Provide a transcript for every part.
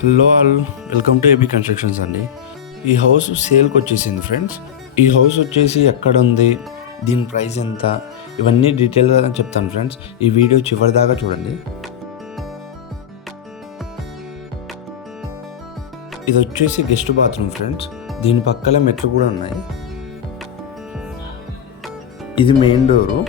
Hello all welcome to AB constructions అండి. ఈ house సేల్కి వచ్చేసింది ఫ్రెండ్స్. ఈ హౌస్ వచ్చేసి ఎక్కడ ఉంది దీని ప్రైస్ ఎంత ఇవన్నీ డీటెయిల్గా చెప్తాను ఫ్రెండ్స్. ఈ వీడియో చివరి దాకా చూడండి. ఇది వచ్చేసి గెస్ట్ బాత్రూమ్ ఫ్రెండ్స్. దీని పక్కల మెట్లు కూడా ఉన్నాయి. ఇది మెయిన్ డోరు.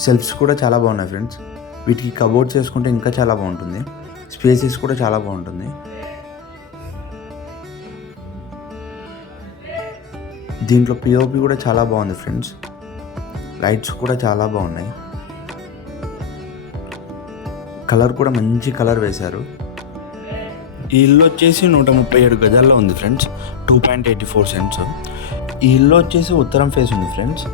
సెల్ఫ్స్ కూడా చాలా బాగున్నాయి ఫ్రెండ్స్. వీటికి కబోర్డ్స్ వేసుకుంటే ఇంకా చాలా బాగుంటుంది. స్పేసెస్ కూడా చాలా బాగుంటుంది. దీంట్లో పిఓపి కూడా చాలా బాగుంది ఫ్రెండ్స్. లైట్స్ కూడా చాలా బాగున్నాయి. కలర్ కూడా మంచి కలర్ వేశారు. ఈ ఇల్లు వచ్చేసి నూట ముప్పై ఏడు గజాల్లో ఉంది friends. Two point eighty four cents ఈ ఇల్లు వచ్చేసి ఉత్తరం ఫేస్ ఉంది ఫ్రెండ్స్.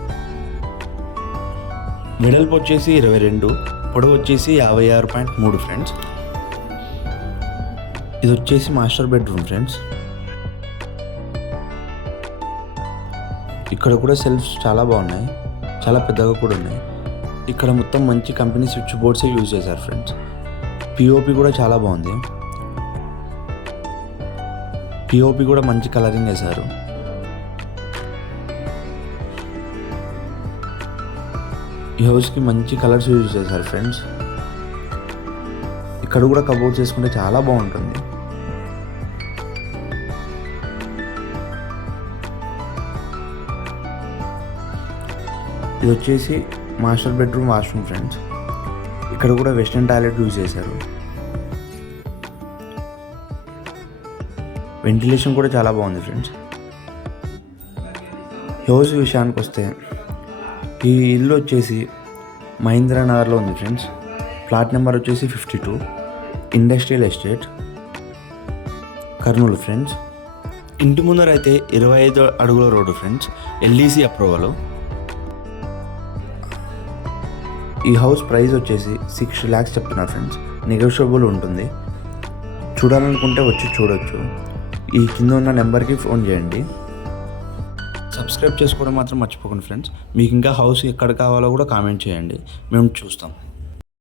వెడల్పు వచ్చేసి ఇరవై రెండు పొడవు వచ్చేసి యాభై ఆరు పాయింట్ మూడు ఫ్రెండ్స్. ఇది వచ్చేసి మాస్టర్ బెడ్రూమ్ ఫ్రెండ్స్. ఇక్కడ కూడా సెల్ఫ్స్ చాలా బాగున్నాయి. చాలా పెద్దగా కూడా ఉన్నాయి. ఇక్కడ మొత్తం మంచి కంపెనీ స్విచ్ బోర్డ్స్ యూజ్ చేశారు ఫ్రెండ్స్. పిఓపి కూడా చాలా బాగుంది. పిఓపి కూడా మంచి కలరింగ్ వేశారు. ఈ హౌస్కి మంచి కలర్స్ యూజ్ చేశారు ఫ్రెండ్స్. ఇక్కడ కూడా కబోర్డ్ చేసుకుంటే చాలా బాగుంటుంది. ఇది వచ్చేసి మాస్టర్ బెడ్రూమ్ వాష్రూమ్ ఫ్రెండ్స్. ఇక్కడ కూడా వెస్ట్రన్ టాయిలెట్ యూజ్ చేశారు. వెంటిలేషన్ కూడా చాలా బాగుంది ఫ్రెండ్స్. హౌస్ విషయానికి వస్తే ఈ ఇల్లు వచ్చేసి మహీంద్రా నగర్లో ఉంది ఫ్రెండ్స్. ప్లాట్ నెంబర్ వచ్చేసి fifty two industrial estate Kurnool friends. ఇంటి ముందర అయితే ఇరవై ఐదు అడుగుల రోడ్డు ఫ్రెండ్స్ ఎల్డీసీ అప్రూవల్ ఈ హౌస్ ప్రైస్ వచ్చేసి సిక్స్ ల్యాక్స్ చెప్తున్నారు ఫ్రెండ్స్. నెగోషియబుల్ ఉంటుంది. చూడాలనుకుంటే వచ్చి చూడొచ్చు. ఈ కింద ఉన్న నెంబర్కి ఫోన్ చేయండి. సబ్స్క్రైబ్ చేసుకోవడం మాత్రం మర్చిపోకండి ఫ్రెండ్స్. మీకు ఇంకా హౌస్ ఎక్కడ కావాలో కూడా కామెంట్ చేయండి. మేము చూస్తాం.